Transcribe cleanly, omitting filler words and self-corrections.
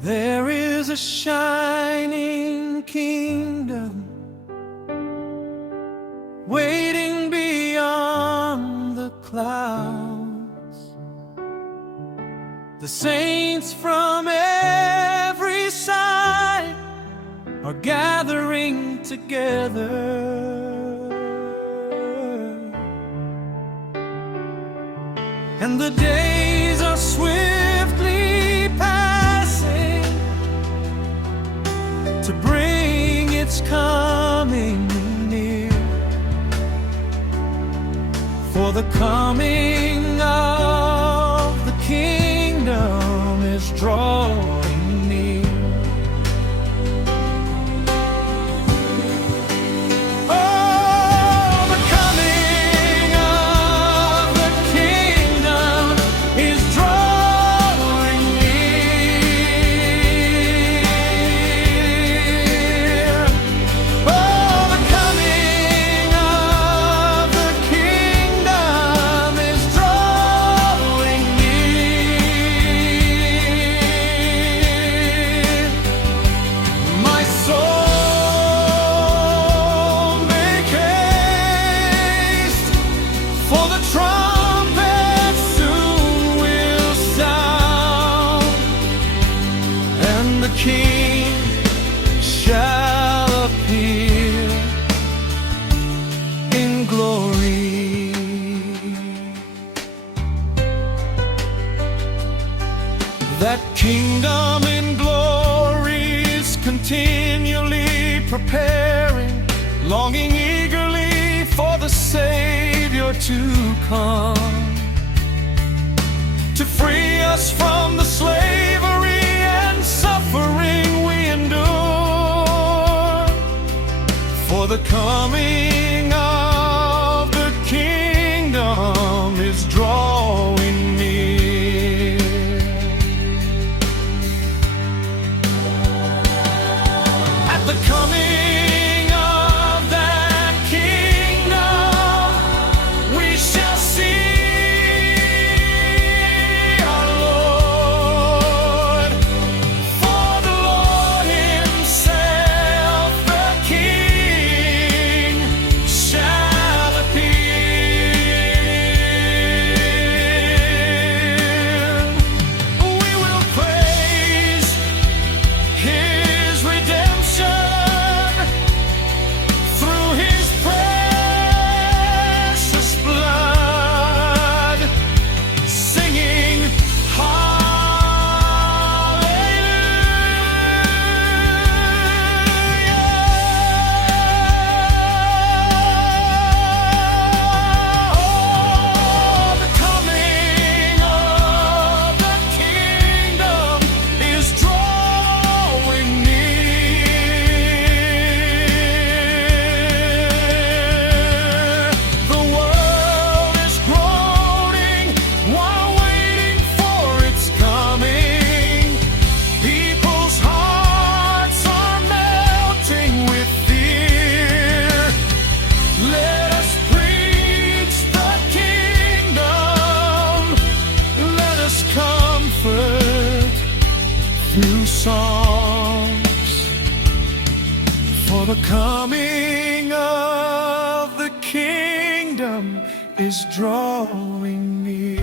There is a shining kingdom waiting beyond the clouds. The saints from every side are gathering together. And the days are swiftly passing to bring its coming near. For the coming of the kingdom is drawing near. King shall appear in glory. That kingdom in glory is continually preparing, longing eagerly for the Savior to come, to free us from the slavery and suffering we endure. For the coming of the kingdom is drawing near. At the coming of that kingdom, we shall see through songs. For the coming of the kingdom is drawing near.